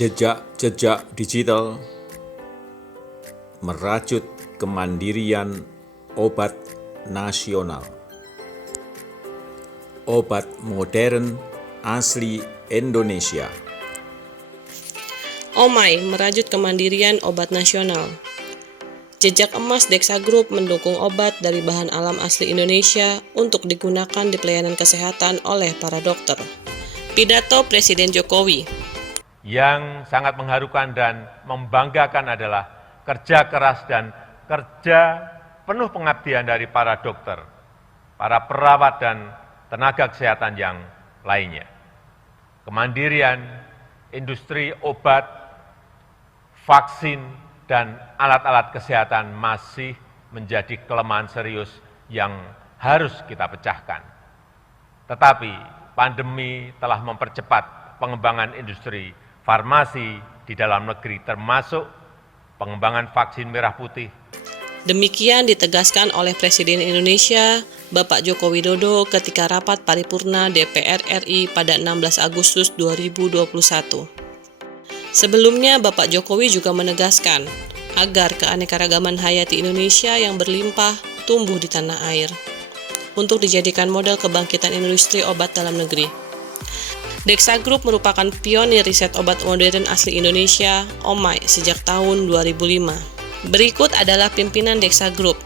Jejak-jejak digital merajut kemandirian obat nasional. Obat modern asli Indonesia. Omai merajut kemandirian obat nasional. Jejak emas Dexa Group mendukung obat dari bahan alam asli Indonesia untuk digunakan di pelayanan kesehatan oleh para dokter. Pidato Presiden Jokowi. Yang sangat mengharukan dan membanggakan adalah kerja keras dan kerja penuh pengabdian dari para dokter, para perawat dan tenaga kesehatan yang lainnya. Kemandirian industri obat, vaksin, dan alat-alat kesehatan masih menjadi kelemahan serius yang harus kita pecahkan. Tetapi pandemi telah mempercepat pengembangan industri farmasi di dalam negeri, termasuk pengembangan vaksin merah putih. Demikian ditegaskan oleh Presiden Indonesia, Bapak Joko Widodo ketika rapat paripurna DPR RI pada 16 Agustus 2021. Sebelumnya, Bapak Jokowi juga menegaskan agar keanekaragaman hayati Indonesia yang berlimpah tumbuh di tanah air untuk dijadikan model kebangkitan industri obat dalam negeri. Dexa Group merupakan pionir riset obat modern asli Indonesia, OMAI, sejak tahun 2005. Berikut adalah pimpinan Dexa Group,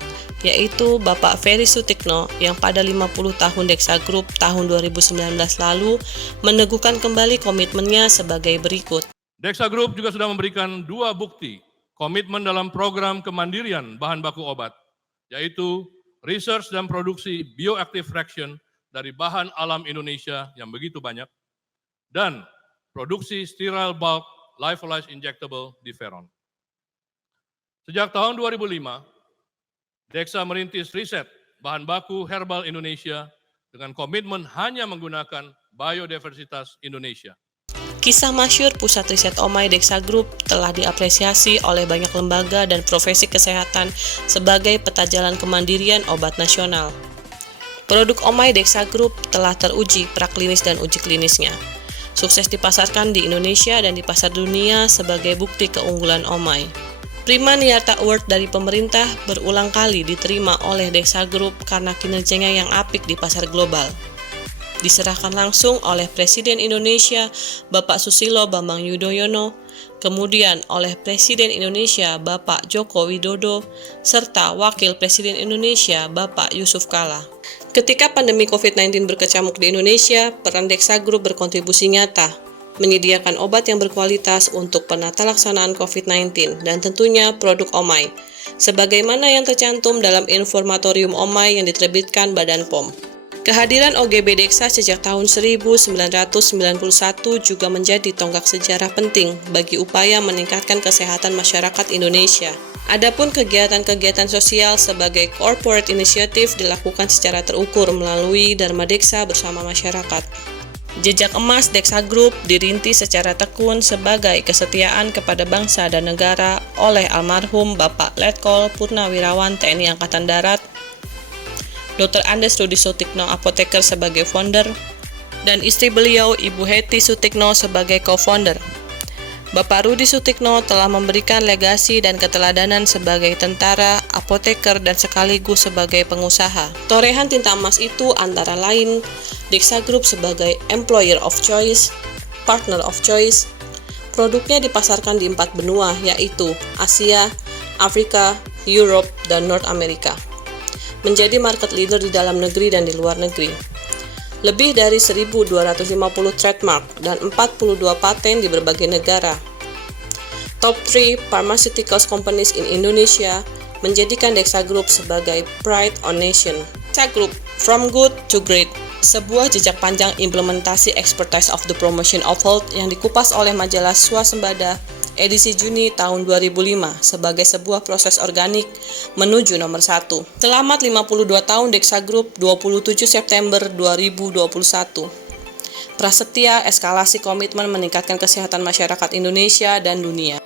yaitu Bapak Ferry Sutikno yang pada 50 tahun Dexa Group tahun 2019 lalu meneguhkan kembali komitmennya sebagai berikut. Dexa Group juga sudah memberikan 2 bukti komitmen dalam program kemandirian bahan baku obat, yaitu research dan produksi bioactive fraction dari bahan alam Indonesia yang begitu banyak, dan produksi sterile bulk lyophilized injectable Differon. Sejak tahun 2005, Dexa merintis riset bahan baku herbal Indonesia dengan komitmen hanya menggunakan biodiversitas Indonesia. Kisah masyhur Pusat Riset OMAI Dexa Group telah diapresiasi oleh banyak lembaga dan profesi kesehatan sebagai peta jalan kemandirian obat nasional. Produk OMAI Dexa Group telah teruji praklinis dan uji klinisnya. Sukses dipasarkan di Indonesia dan di pasar dunia sebagai bukti keunggulan OMAI. Prima Niyata Award dari pemerintah berulang kali diterima oleh Dexa Group karena kinerjanya yang apik di pasar global. Diserahkan langsung oleh Presiden Indonesia Bapak Susilo Bambang Yudhoyono, kemudian oleh Presiden Indonesia Bapak Joko Widodo, serta Wakil Presiden Indonesia Bapak Yusuf Kala. Ketika pandemi COVID-19 berkecamuk di Indonesia, peran Dexa Group berkontribusi nyata, menyediakan obat yang berkualitas untuk penata laksanaan COVID-19 dan tentunya produk OMAI, sebagaimana yang tercantum dalam informatorium OMAI yang diterbitkan Badan POM. Kehadiran OGB Dexa sejak tahun 1991 juga menjadi tonggak sejarah penting bagi upaya meningkatkan kesehatan masyarakat Indonesia. Adapun kegiatan-kegiatan sosial sebagai corporate initiative dilakukan secara terukur melalui Dharma Dexa bersama masyarakat. Jejak emas Dexa Group dirintis secara tekun sebagai kesetiaan kepada bangsa dan negara oleh almarhum Bapak Letkol Purnawirawan TNI Angkatan Darat, Dr. Andes Rudi Sutikno Apoteker sebagai founder, dan istri beliau Ibu Heti Sutikno sebagai co-founder. Bapak Rudi Sutikno telah memberikan legasi dan keteladanan sebagai tentara, apoteker, dan sekaligus sebagai pengusaha. Torehan tinta emas itu antara lain Dexa Group sebagai employer of choice, partner of choice. Produknya dipasarkan di 4 benua, yaitu Asia, Afrika, Europe, dan North America. Menjadi market leader di dalam negeri dan di luar negeri. Lebih dari 1.250 trademark dan 42 paten di berbagai negara. Top 3 pharmaceuticals companies in Indonesia menjadikan Dexa Group sebagai pride on nation. Dexa Group, from good to great. Sebuah jejak panjang implementasi expertise of the promotion of health yang dikupas oleh majalah Swasembada edisi Juni tahun 2005 sebagai sebuah proses organik menuju nomor 1. Selamat 52 tahun Dexa Group, 27 September 2021. Prasetya eskalasi komitmen meningkatkan kesehatan masyarakat Indonesia dan dunia.